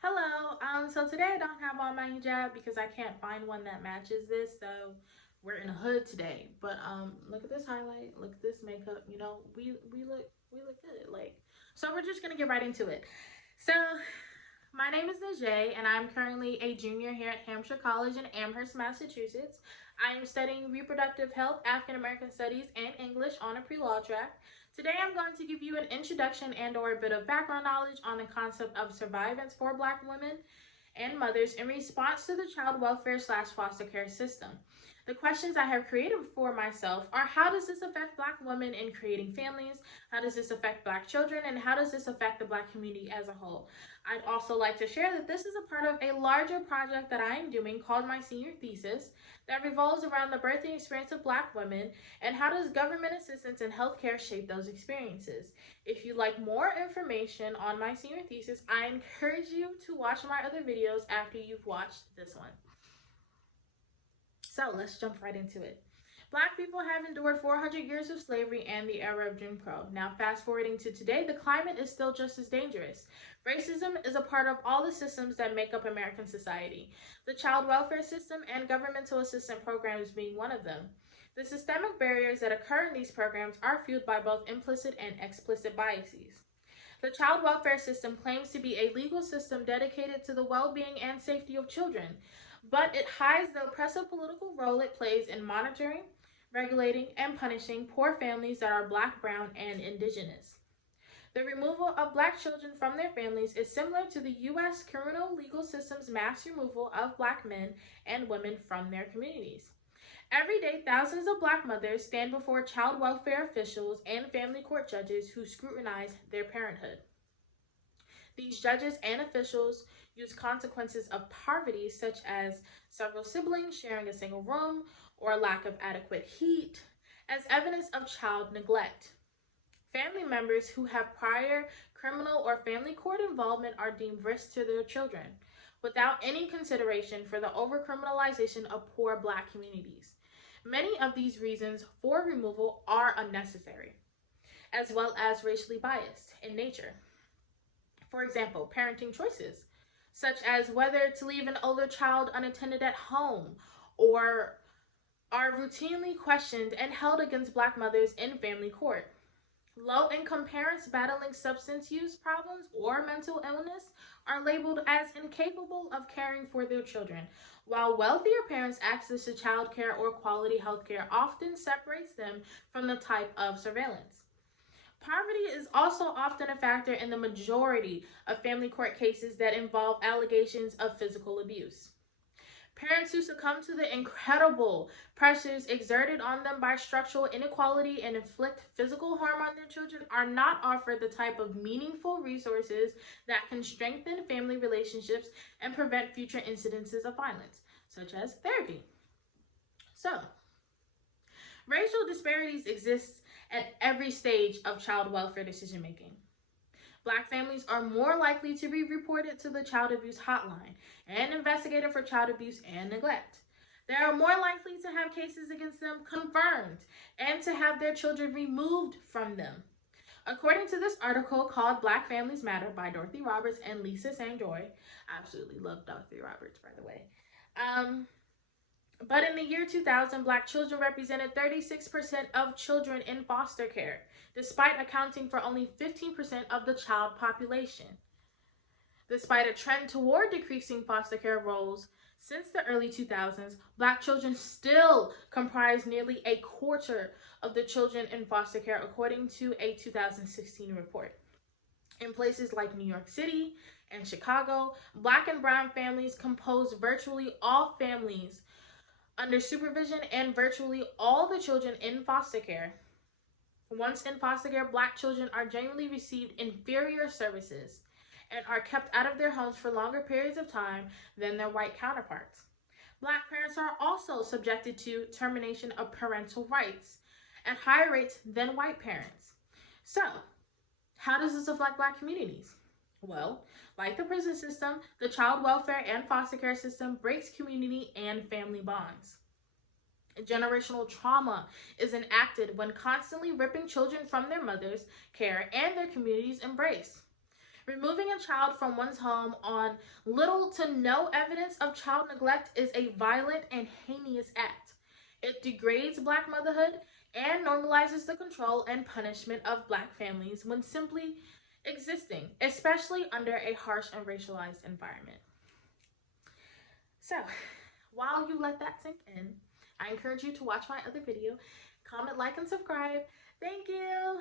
Hello. So today I don't have on my hijab because I can't find one that matches this. So we're in a hood today. But look at this highlight. Look at this makeup. You know, we look good. So we're just gonna get right into it. So my name is Najee, and I'm currently a junior here at Hampshire College in Amherst, Massachusetts. I am studying reproductive health, African American studies, and English on a pre-law track. Today I'm going to give you an introduction and or a bit of background knowledge on the concept of survivance for Black women and mothers in response to the child welfare slash foster care system. The questions I have created for myself are: how does this affect Black women in creating families? How does this affect Black children? And how does this affect the Black community as a whole? I'd also like to share that this is a part of a larger project that I am doing called my senior thesis that revolves around the birthing experience of Black women and how does government assistance in healthcare shape those experiences. If you'd like more information on my senior thesis, I encourage you to watch my other videos after you've watched this one. So let's jump right into it. Black people have endured 400 years of slavery and the era of Jim Crow. Now, fast forwarding to today, the climate is still just as dangerous. Racism is a part of all the systems that make up American society, the child welfare system and governmental assistance programs being one of them. The systemic barriers that occur in these programs are fueled by both implicit and explicit biases. The child welfare system claims to be a legal system dedicated to the well being and safety of children, but it hides the oppressive political role it plays in monitoring, regulating, and punishing poor families that are Black, brown, and indigenous. The removal of Black children from their families is similar to the U.S. criminal legal system's mass removal of Black men and women from their communities. Every day, thousands of Black mothers stand before child welfare officials and family court judges who scrutinize their parenthood. These judges and officials use consequences of poverty, such as several siblings sharing a single room or lack of adequate heat, as evidence of child neglect. Family members who have prior criminal or family court involvement are deemed risks to their children, without any consideration for the overcriminalization of poor Black communities. Many of these reasons for removal are unnecessary, as well as racially biased in nature. For example, parenting choices, such as whether to leave an older child unattended at home, or are routinely questioned and held against Black mothers in family court. Low income parents battling substance use problems or mental illness are labeled as incapable of caring for their children, while wealthier parents' access to childcare or quality healthcare often separates them from the type of surveillance. Poverty is also often a factor in the majority of family court cases that involve allegations of physical abuse. Parents who succumb to the incredible pressures exerted on them by structural inequality and inflict physical harm on their children are not offered the type of meaningful resources that can strengthen family relationships and prevent future incidences of violence, such as therapy. So, racial disparities exist at every stage of child welfare decision making. Black families are more likely to be reported to the child abuse hotline and investigated for child abuse and neglect. They are more likely to have cases against them confirmed and to have their children removed from them. According to this article called Black Families Matter by Dorothy Roberts and Lisa Sandroy, I absolutely love Dorothy Roberts, by the way. But in the year 2000, Black children represented 36% of children in foster care, despite accounting for only 15% of the child population. Despite a trend toward decreasing foster care roles since the early 2000s, Black children still comprise nearly a quarter of the children in foster care, according to a 2016 report. In places like New York City and Chicago, Black and brown families compose virtually all families under supervision and virtually all the children in foster care. Once in foster care, Black children are generally received inferior services and are kept out of their homes for longer periods of time than their white counterparts. Black parents are also subjected to termination of parental rights at higher rates than white parents. So, how does this affect Black communities? Well, like the prison system, the child welfare and foster care system breaks community and family bonds. Generational trauma is enacted when constantly ripping children from their mothers' care and their community's embrace. Removing a child from one's home on little to no evidence of child neglect is a violent and heinous act. It degrades Black motherhood and normalizes the control and punishment of Black families when simply existing, especially under a harsh and racialized environment. So, while you let that sink in, I encourage you to watch my other video, comment, like, and subscribe. Thank you.